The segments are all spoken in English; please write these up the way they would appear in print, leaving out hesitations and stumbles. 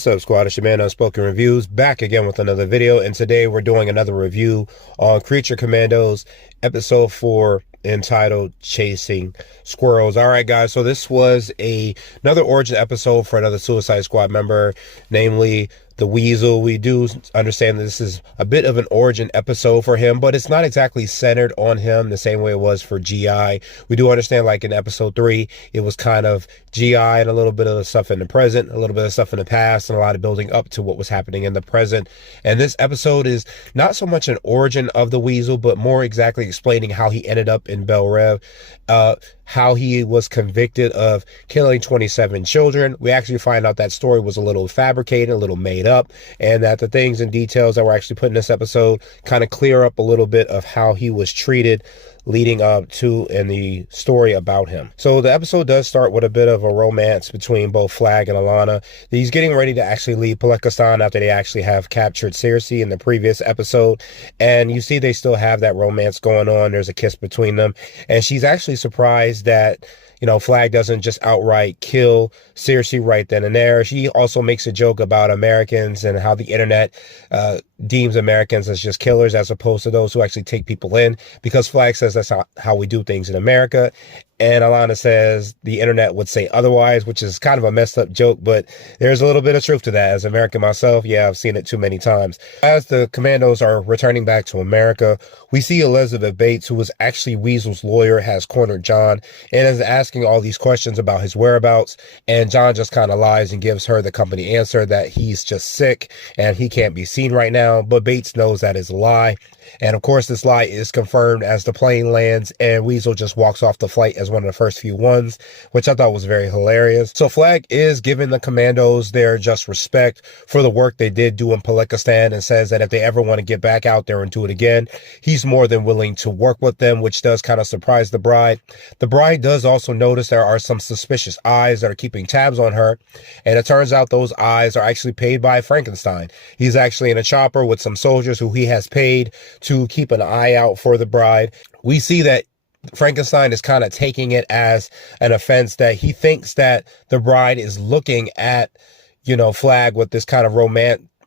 What's up, squad? It's your man Unspoken Reviews, back again with another video, and today we're doing another review on Creature Commandos episode 4, entitled Chasing Squirrels. All right, guys, so this was another origin episode for another Suicide Squad member, namely the Weasel. We do understand that this is a bit of an origin episode for him, but it's not exactly centered on him the same way it was for GI. We do understand, like in episode 3, it was kind of GI and a little bit of the stuff in the present, a little bit of stuff in the past, and a lot of building up to what was happening in the present. And this episode is not so much an origin of the Weasel, but more exactly explaining how he ended up in Bel Rev, how he was convicted of killing 27 children. We actually find out that story was a little fabricated, a little made up, and that the things and details that were actually put in this episode kind of clear up a little bit of how he was treated leading up to in the story about him. So the episode does start with a bit of a romance between both Flag and Alana. He's getting ready to actually leave Palekistan after they actually have captured Cersei in the previous episode, and you see they still have that romance going on. There's a kiss between them, and she's actually surprised that, you know, Flag doesn't just outright kill Cersei right then and there. She also makes a joke about Americans and how the internet deems Americans as just killers as opposed to those who actually take people in, because Flag says that's how we do things in America. And Alana says the internet would say otherwise, which is kind of a messed up joke, but there's a little bit of truth to that. As an American myself, yeah, I've seen it too many times. As the Commandos are returning back to America, we see Elizabeth Bates, who was actually Weasel's lawyer, has cornered John and is asking all these questions about his whereabouts. And John just kind of lies and gives her the company answer that he's just sick and he can't be seen right now. But Bates knows that is a lie. And of course, this lie is confirmed as the plane lands and Weasel just walks off the flight as one of the first few ones, which I thought was very hilarious. So Flag is giving the Commandos their just respect for the work they did do in Palekistan, and says that if they ever want to get back out there and do it again, he's more than willing to work with them, which does kind of surprise the bride. The bride does also notice there are some suspicious eyes that are keeping tabs on her, and it turns out those eyes are actually paid by Frankenstein. He's actually in a chopper with some soldiers who he has paid to keep an eye out for the bride. We see that Frankenstein is kind of taking it as an offense that he thinks that the bride is looking at, you know, Flag with this kind of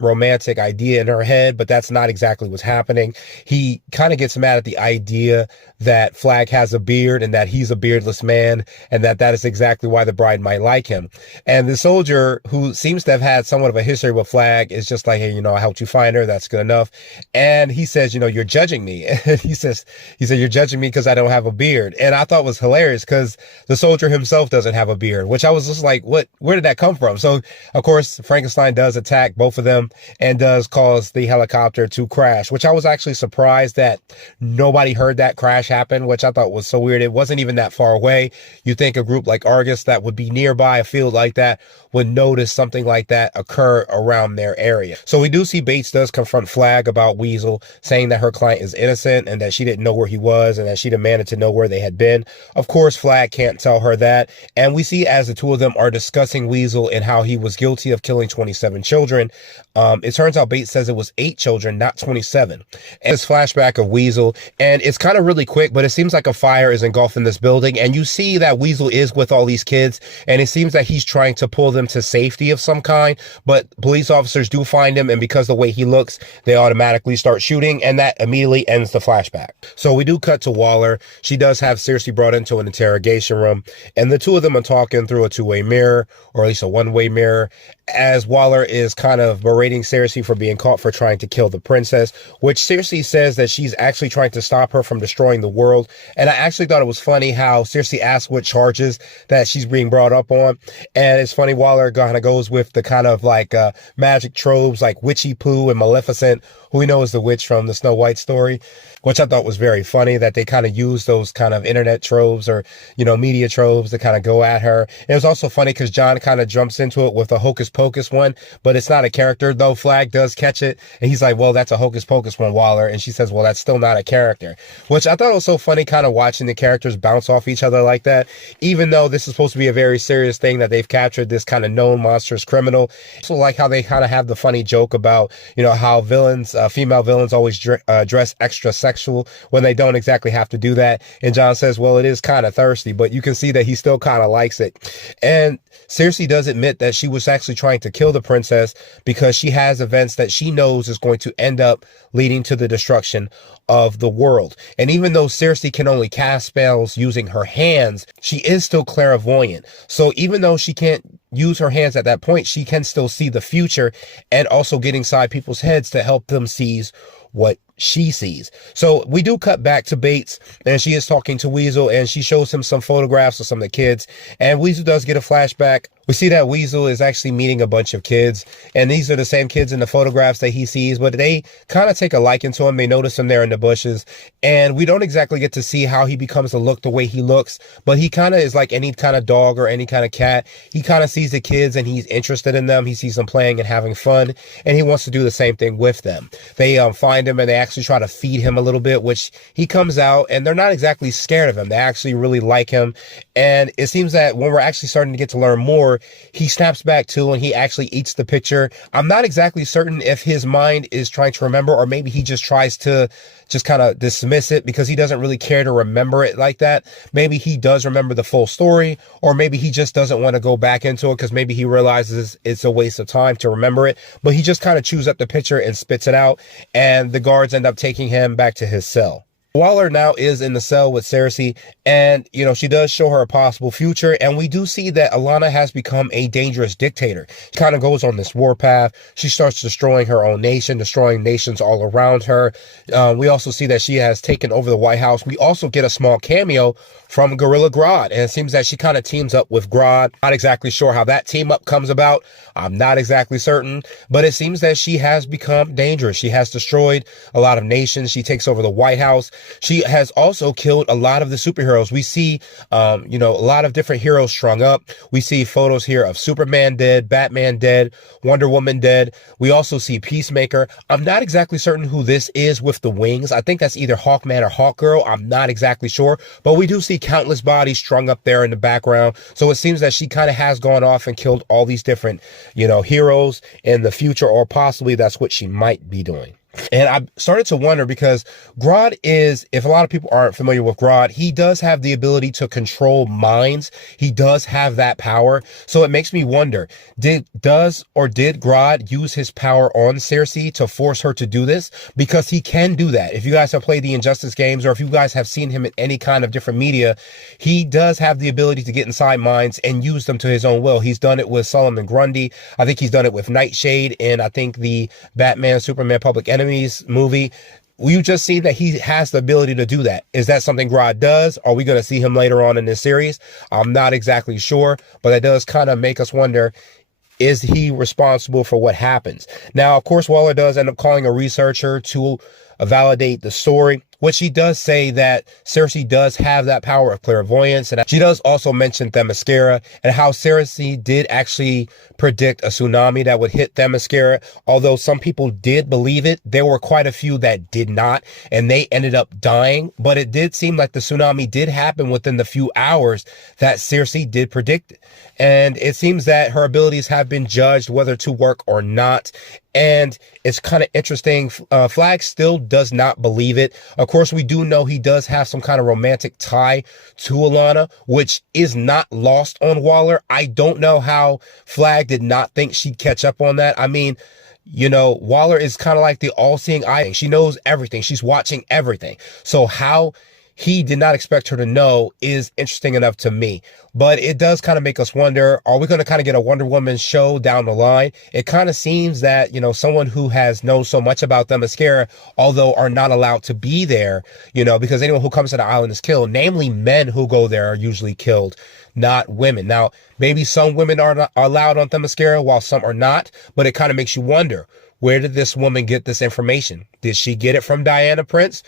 romantic idea in her head, but that's not exactly what's happening. He kind of gets mad at the idea that Flag has a beard and that he's a beardless man, and that is exactly why the bride might like him. And the soldier, who seems to have had somewhat of a history with Flag, is just like, hey, you know, I helped you find her. That's good enough. And he says, you know, you're judging me. And he said, you're judging me because I don't have a beard. And I thought it was hilarious because the soldier himself doesn't have a beard, which I was just like, what? Where did that come from? So, of course, Frankenstein does attack both of them and does cause the helicopter to crash, which I was actually surprised that nobody heard that crash happen, which I thought was so weird. It wasn't even that far away. You think a group like Argus that would be nearby a field like that would notice something like that occur around their area. So we do see Bates does confront Flag about Weasel, saying that her client is innocent and that she didn't know where he was and that she demanded to know where they had been. Of course, Flag can't tell her that. And we see as the two of them are discussing Weasel and how he was guilty of killing 27 children, it turns out Bates says it was 8 children, not 27. And this flashback of Weasel, and it's kind of really quick, but it seems like a fire is engulfing this building, and you see that Weasel is with all these kids, and it seems that he's trying to pull them to safety of some kind, but police officers do find him, and because the way he looks, they automatically start shooting, and that immediately ends the flashback. So we do cut to Waller. She does have Cersei brought into an interrogation room, and the two of them are talking through a two-way mirror, or at least a one-way mirror, as Waller is kind of berating Cersei for being caught for trying to kill the princess, which Cersei says that she's actually trying to stop her from destroying the world. And I actually thought it was funny how Cersei asked what charges that she's being brought up on. And it's funny, Waller kind of goes with the kind of like magic tropes like Witchy Pooh and Maleficent, who we know is the witch from the Snow White story, which I thought was very funny that they kind of use those kind of internet tropes or, you know, media tropes to kind of go at her. And it was also funny because John kind of jumps into it with a Hocus Pocus one, but it's not a character, though Flag does catch it. And he's like, well, that's a Hocus Pocus one, Waller. And she says, well, that's still not a character, which I thought was so funny, kind of watching the characters bounce off each other like that, even though this is supposed to be a very serious thing that they've captured this kind of known monstrous criminal. So like how they kind of have the funny joke about, you know, how villains, female villains always dress extra sexual when they don't exactly have to do that. And John says, well, it is kind of thirsty, but you can see that he still kind of likes it. And Cersei does admit that she was actually trying to kill the princess because she has events that she knows is going to end up leading to the destruction of the world. And even though Cersei can only cast spells using her hands, she is still clairvoyant. So even though she can't use her hands at that point, she can still see the future and also get inside people's heads to help them seize what she sees. So we do cut back to Bates, and she is talking to Weasel, and she shows him some photographs of some of the kids, and Weasel does get a flashback. We see that Weasel is actually meeting a bunch of kids, and these are the same kids in the photographs that he sees, but they kind of take a liking to him. They notice him there in the bushes, and we don't exactly get to see how he becomes to look the way he looks, but he kind of is like any kind of dog or any kind of cat. He kind of sees the kids and he's interested in them. He sees them playing and having fun, and he wants to do the same thing with them. They find him and they actually try to feed him a little bit, which he comes out and they're not exactly scared of him. They actually really like him. And it seems that when we're actually starting to get to learn more, he snaps back too and he actually eats the picture. I'm not exactly certain if his mind is trying to remember, or maybe he just tries to just kind of dismiss it because he doesn't really care to remember it like that. Maybe he does remember the full story, or maybe he just doesn't want to go back into it because maybe he realizes it's a waste of time to remember it. But he just kind of chews up the picture and spits it out, and the guards end up taking him back to his cell. Waller now is in the cell with Cersei, and, you know, she does show her a possible future, and we do see that Alanna has become a dangerous dictator. She kind of goes on this warpath. She starts destroying her own nation, destroying nations all around her. We also see that she has taken over the White House. We also get a small cameo from Gorilla Grodd, and it seems that she kind of teams up with Grodd. Not exactly sure how that team up comes about. I'm not exactly certain, but it seems that she has become dangerous. She has destroyed a lot of nations. She takes over the White House. She has also killed a lot of the superheroes. We see, you know, a lot of different heroes strung up. We see photos here of Superman dead, Batman dead, Wonder Woman dead. We also see Peacemaker. I'm not exactly certain who this is with the wings. I think that's either Hawkman or Hawkgirl. I'm not exactly sure, but we do see countless bodies strung up there in the background. So it seems that she kind of has gone off and killed all these different, you know, heroes in the future, or possibly that's what she might be doing. And I started to wonder because Grodd is, if a lot of people aren't familiar with Grodd, he does have the ability to control minds. He does have that power. So it makes me wonder, did Grodd use his power on Cersei to force her to do this? Because he can do that. If you guys have played the Injustice games, or if you guys have seen him in any kind of different media, he does have the ability to get inside minds and use them to his own will. He's done it with Solomon Grundy. I think he's done it with Nightshade, and I think the Batman, Superman, Public Enemies movie. You just see that he has the ability to do that. Is that something Grodd does? Are we going to see him later on in this series? I'm not exactly sure, but that does kind of make us wonder, is he responsible for what happens? Now, of course, Waller does end up calling a researcher to validate the story, which she does say that Cersei does have that power of clairvoyance. And she does also mention Themyscira and how Cersei did actually predict a tsunami that would hit Themyscira. Although some people did believe it, there were quite a few that did not, and they ended up dying. But it did seem like the tsunami did happen within the few hours that Cersei did predict it. And it seems that her abilities have been judged whether to work or not. And it's kind of interesting. Flag still does not believe it. Of course, we do know he does have some kind of romantic tie to Alanna, which is not lost on Waller. I don't know how Flag did not think she'd catch up on that. I mean, you know, Waller is kind of like the all-seeing eye. She knows everything. She's watching everything. So how he did not expect her to know is interesting enough to me. But it does kind of make us wonder, are we going to kind of get a Wonder Woman show down the line? It kind of seems that, you know, someone who has known so much about Themyscira, although are not allowed to be there, you know, because anyone who comes to the island is killed. Namely, men who go there are usually killed, not women. Now, maybe some women are allowed on Themyscira while some are not, but it kind of makes you wonder, where did this woman get this information? Did she get it from Diana Prince?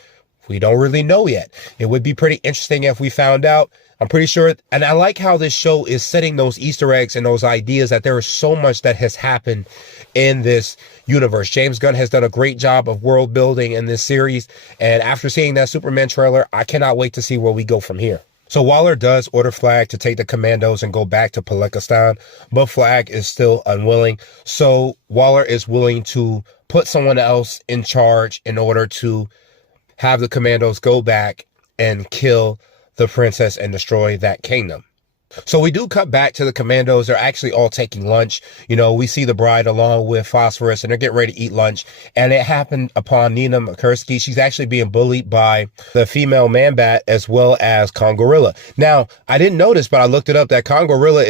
We don't really know yet. It would be pretty interesting if we found out. I'm pretty sure, and I like how this show is setting those Easter eggs and those ideas that there is so much that has happened in this universe. James Gunn has done a great job of world building in this series, and after seeing that Superman trailer, I cannot wait to see where we go from here. So Waller does order Flag to take the Commandos and go back to Palekistan, but Flag is still unwilling. So Waller is willing to put someone else in charge in order to have the Commandos go back and kill the princess and destroy that kingdom. So we do cut back to the Commandos. They're actually all taking lunch. You know, we see the bride along with Phosphorus, and they're getting ready to eat lunch. And it happened upon Nina Mikursky. She's actually being bullied by the female man-bat as well as Kongorilla. Now, I didn't notice, but I looked it up that Kongorilla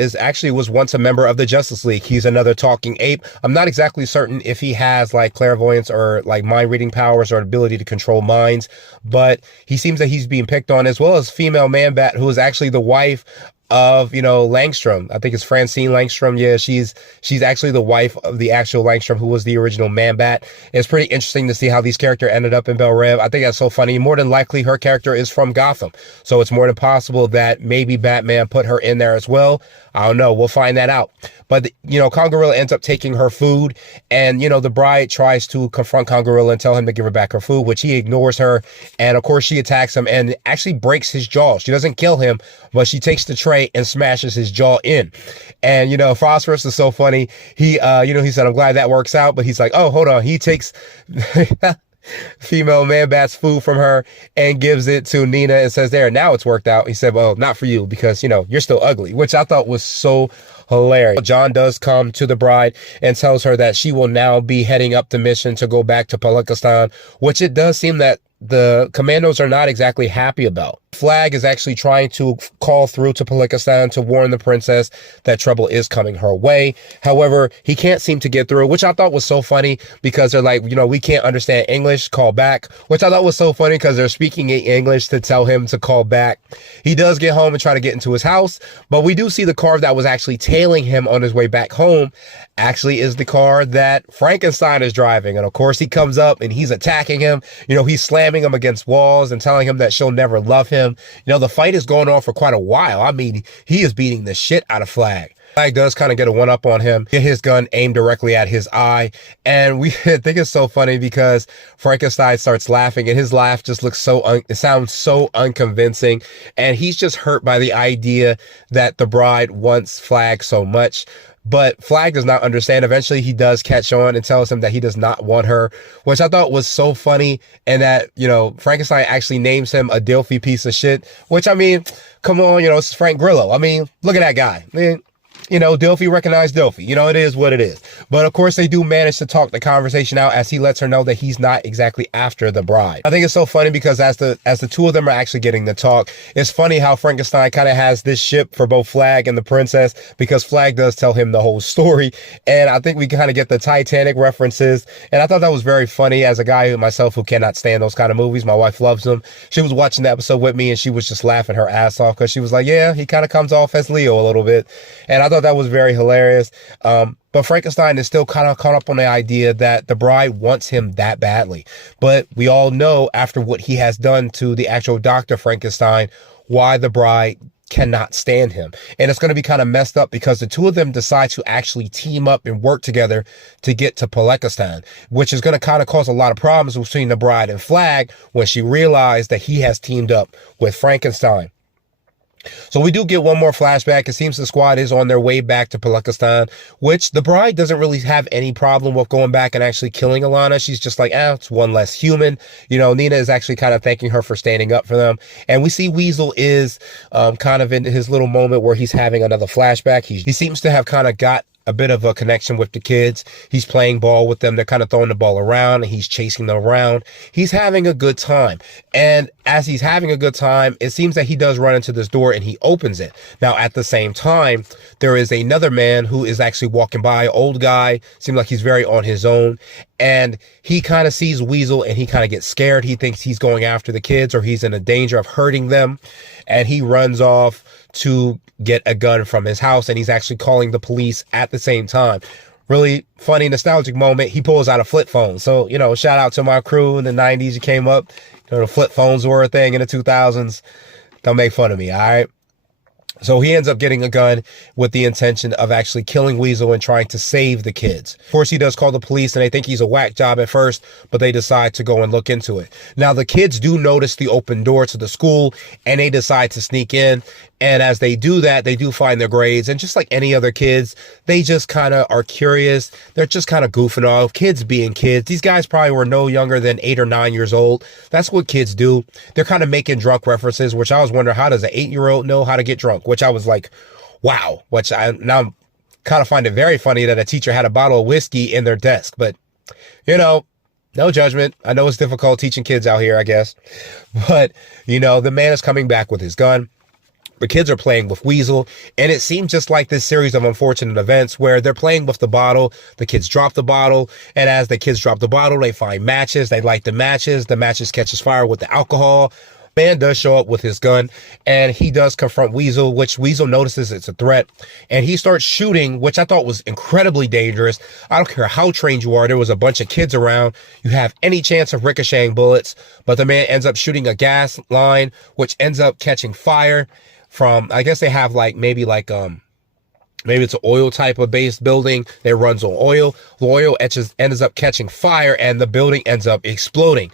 was once a member of the Justice League. He's another talking ape. I'm not exactly certain if he has like clairvoyance or like mind reading powers or ability to control minds, but he seems that he's being picked on, as well as female man-bat, who is actually the wife of, you know, Langstrom. I think it's Francine Langstrom. Yeah, she's actually the wife of the actual Langstrom, who was the original Man-Bat. It's pretty interesting to see how these characters ended up in Bel Rev. I think that's so funny. More than likely, her character is from Gotham. So it's more than possible that maybe Batman put her in there as well. I don't know. We'll find that out. But, you know, Kongorilla ends up taking her food, and, you know, the bride tries to confront Kongorilla and tell him to give her back her food, which he ignores her. And, of course, she attacks him and actually breaks his jaw. She doesn't kill him, but she takes the tray and smashes his jaw in. And, you know, Phosphorus is so funny. He said, I'm glad that works out. But he's like, oh, hold on. He takes female Man-Bat's food from her and gives it to Nina and says, there, now it's worked out. He said, well, not for you, because, you know, you're still ugly, which I thought was so hilarious. John does come to the bride and tells her that she will now be heading up the mission to go back to Palekistan, which it does seem that the Commandos are not exactly happy about. Flag is actually trying to call through to Palekistan to warn the princess that trouble is coming her way. However, he can't seem to get through, which I thought was so funny, because they're like, you know, we can't understand English, call back, which I thought was so funny because they're speaking in English to tell him to call back. He does get home and try to get into his house, but we do see the car that was actually tailing him on his way back home actually is the car that Frankenstein is driving. And of course, he comes up and he's attacking him. You know, he's slamming him against walls and telling him that she'll never love him. You know, the fight is going on for quite a while. I mean, he is beating the shit out of Flag. Flag does kind of get a one-up on him, get his gun aimed directly at his eye. And we think it's so funny because Frankenstein starts laughing and his laugh just looks it sounds so unconvincing. And he's just hurt by the idea that the bride wants Flag so much. But Flag does not understand. Eventually, he does catch on and tells him that he does not want her, which I thought was so funny. And that, you know, Frankenstein actually names him a Dilfy piece of shit, which, I mean, come on, you know, it's Frank Grillo. I mean, look at that guy. I mean, you know, Dilfy recognized Dilfy. You know, it is what it is. But of course, they do manage to talk the conversation out as he lets her know that he's not exactly after the bride. I think it's so funny because as the two of them are actually getting to talk, it's funny how Frankenstein kind of has this ship for both Flag and the princess, because Flag does tell him the whole story. And I think we kind of get the Titanic references. And I thought that was very funny as a guy myself who cannot stand those kind of movies. My wife loves them. She was watching the episode with me and she was just laughing her ass off because she was like, yeah, he kind of comes off as Leo a little bit. And I thought that was very hilarious. But Frankenstein is still kind of caught up on the idea that the bride wants him that badly. But we all know, after what he has done to the actual Dr. Frankenstein, why the bride cannot stand him. And it's going to be kind of messed up because the two of them decide to actually team up and work together to get to Palekistan, which is going to kind of cause a lot of problems between the bride and Flag when she realized that he has teamed up with Frankenstein. So we do get one more flashback. It seems the squad is on their way back to Palekistan, which the bride doesn't really have any problem with going back and actually killing Alana. She's just like, it's one less human. You know, Nina is actually kind of thanking her for standing up for them. And we see Weasel is kind of in his little moment where he's having another flashback. He seems to have kind of got a bit of a connection with the kids. He's playing ball with them. They're kind of throwing the ball around and he's chasing them around. He's having a good time. And as he's having a good time, it seems that he does run into this door and he opens it. Now, at the same time, there is another man who is actually walking by, old guy, seems like he's very on his own. And he kind of sees Weasel and he kind of gets scared. He thinks he's going after the kids or he's in a danger of hurting them. And he runs off to get a gun from his house, and he's actually calling the police at the same time. Really funny, nostalgic moment. He pulls out a flip phone. So, you know, shout out to my crew in the 90s. You came up, you know, the flip phones were a thing in the 2000s. Don't make fun of me, all right? So he ends up getting a gun with the intention of actually killing Weasel and trying to save the kids. Of course, he does call the police and they think he's a whack job at first, but they decide to go and look into it. Now, the kids do notice the open door to the school and they decide to sneak in. And as they do that, they do find their grades. And just like any other kids, they just kind of are curious. They're just kind of goofing off. Kids being kids. These guys probably were no younger than 8 or 9 years old. That's what kids do. They're kind of making drunk references, which I was wondering, how does an 8-year-old know how to get drunk? Which I was like, wow, which I now kind of find it very funny that a teacher had a bottle of whiskey in their desk. But, you know, no judgment. I know it's difficult teaching kids out here, I guess. But, you know, the man is coming back with his gun. The kids are playing with Weasel, and it seems just like this series of unfortunate events where they're playing with the bottle, the kids drop the bottle, and as the kids drop the bottle, they find matches, they light the matches catches fire with the alcohol. Man does show up with his gun, and he does confront Weasel, which Weasel notices it's a threat, and he starts shooting, which I thought was incredibly dangerous. I don't care how trained you are, there was a bunch of kids around, you have any chance of ricocheting bullets, but the man ends up shooting a gas line, which ends up catching fire from, I guess they have maybe it's an oil type of based building that runs on oil. The oil ends up catching fire, and the building ends up exploding.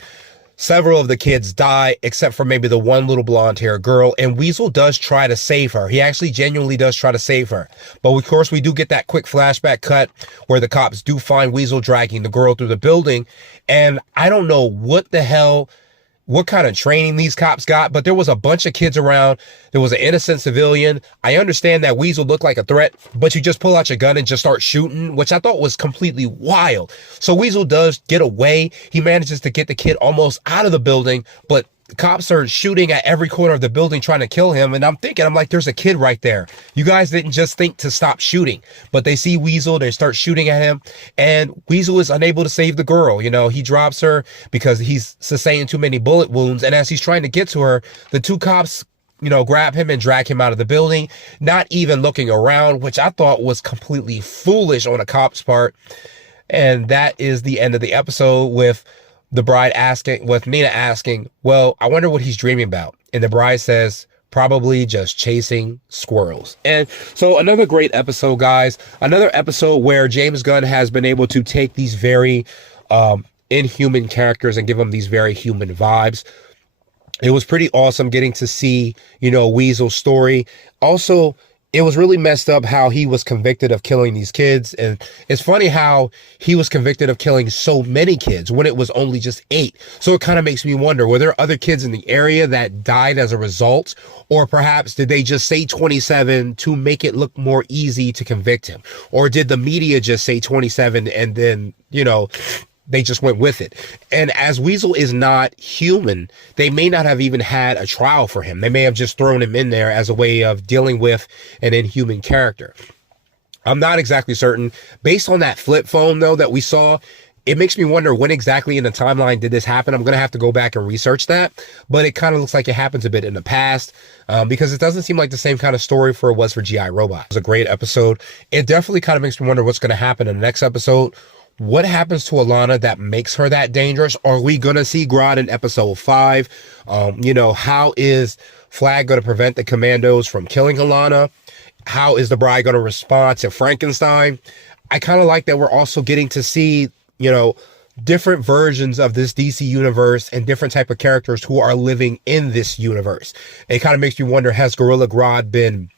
Several of the kids die, except for maybe the one little blonde-haired girl, and Weasel does try to save her. He actually genuinely does try to save her. But of course, we do get that quick flashback cut where the cops do find Weasel dragging the girl through the building, and I don't know what kind of training these cops got, but there was a bunch of kids around. There was an innocent civilian. I understand that Weasel looked like a threat, but you just pull out your gun and just start shooting, which I thought was completely wild. So Weasel does get away. He manages to get the kid almost out of the building, but cops are shooting at every corner of the building trying to kill him. And I'm like, there's a kid right there. You guys didn't just think to stop shooting, but they see Weasel, they start shooting at him, and Weasel is unable to save the girl. You know, he drops her because he's sustained too many bullet wounds. And as he's trying to get to her, the two cops, you know, grab him and drag him out of the building, not even looking around, which I thought was completely foolish on a cop's part. And that is the end of the episode with Nina asking, well, I wonder what he's dreaming about. And the bride says, probably just chasing squirrels. And so another great episode, guys. Another episode where James Gunn has been able to take these very inhuman characters and give them these very human vibes. It was pretty awesome getting to see, you know, Weasel's story. Also, it was really messed up how he was convicted of killing these kids. And it's funny how he was convicted of killing so many kids when it was only just 8. So it kind of makes me wonder, were there other kids in the area that died as a result? Or perhaps did they just say 27 to make it look more easy to convict him? Or did the media just say 27 and then, you know, they just went with it? And as Weasel is not human, they may not have even had a trial for him. They may have just thrown him in there as a way of dealing with an inhuman character. I'm not exactly certain. Based on that flip phone, though, that we saw, it makes me wonder when exactly in the timeline did this happen. I'm going to have to go back and research that. But it kind of looks like it happens a bit in the past because it doesn't seem like the same kind of story it was for G.I. Robot. It was a great episode. It definitely kind of makes me wonder what's going to happen in the next episode. What happens to Alana that makes her that dangerous? Are we going to see Grodd in episode 5? You know, how is Flag going to prevent the Commandos from killing Alana? How is the bride going to respond to Frankenstein? I kind of like that we're also getting to see, you know, different versions of this DC universe and different type of characters who are living in this universe. It kind of makes me wonder, has Gorilla Grodd been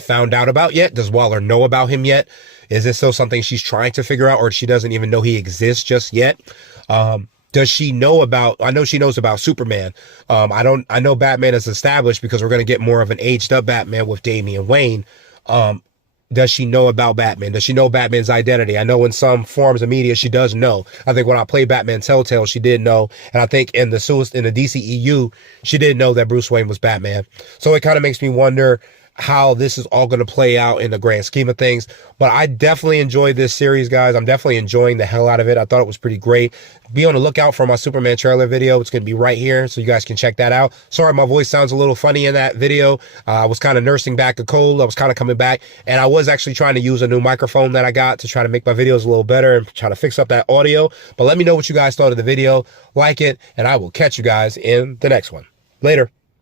found out about yet? Does Waller know about him yet? Is this still something she's trying to figure out, or she doesn't even know he exists just yet? Does she know about, I know she knows about Superman. I know Batman is established because we're going to get more of an aged up Batman with Damian Wayne. Does she know about Batman? Does she know Batman's identity? I know in some forms of media she does know. I think when I played Batman Telltale, she did know. And I think in the DCEU, she did know that Bruce Wayne was Batman. So it kind of makes me wonder how this is all going to play out in the grand scheme of things. But I definitely enjoyed this series, guys. I'm definitely enjoying the hell out of it. I thought it was pretty great. Be on the lookout for my Superman trailer video. It's going to be right here, so you guys can check that out. Sorry, my voice sounds a little funny in that video. I was kind of nursing back a cold. I was kind of coming back, and I was actually trying to use a new microphone that I got to try to make my videos a little better and try to fix up that audio. But let me know what you guys thought of the video. Like it, and I will catch you guys in the next one. Later.